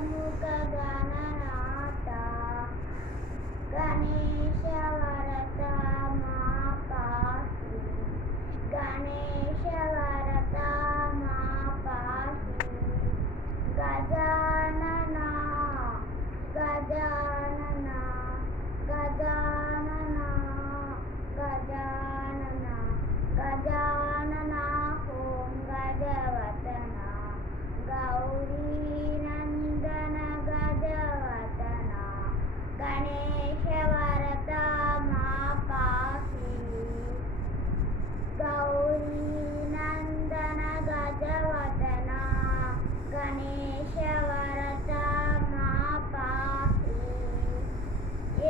పంಚಮುಖ ಗಣನಾಥ ಗಣೇಶ ವರತ ಮಾ ಪಾಹಿ ಗಣೇಶ ವರತ ಮಾ ಪಾಹಿ ಗಜಾನನ ಗಜಾನನ ಗಜಾನನ ಗಜಾನನ ಗಜಾನನ ಓಂ ಗಜವದನ ಗೌರಿ ನಂದನ ಗಜವದನ ಗಣೇಶ ವರದ ಮಾ ಪಾಹಿ ಗೌರಿ ನಂದನ ಗಜವದನ ಗಣೇಶ ವರದ ಮಾ ಪಾಹಿ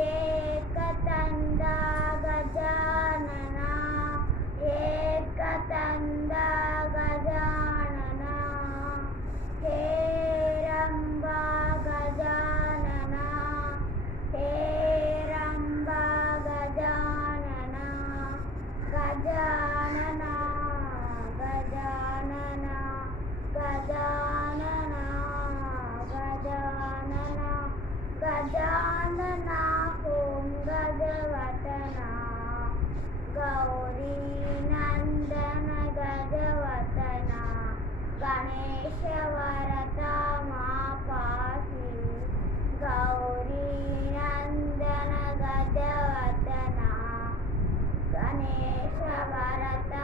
ಏಕದಂಡ ಗಜಾನನ ಏಕದಂಡ ಗಜಾನನ ಹೇರಂಬ ಗಜಾನನ ಹೇರಂಬ ಗಜಾನನ ಗಜಾನನ ಗಜಾನನ ಗಜಾನನ ಗಜಾನನ ಗಜಾನನ ಓಂ ಗಜವದನ ಗೌರಿ ನಂದನ ಗಜವದನ ಗಣೇಶ ವರದ ಮಾ ಪಾಹಿ ಗೌರಿ ನಂದನ ಗಜವದನ ಗಣೇಶ ವರದ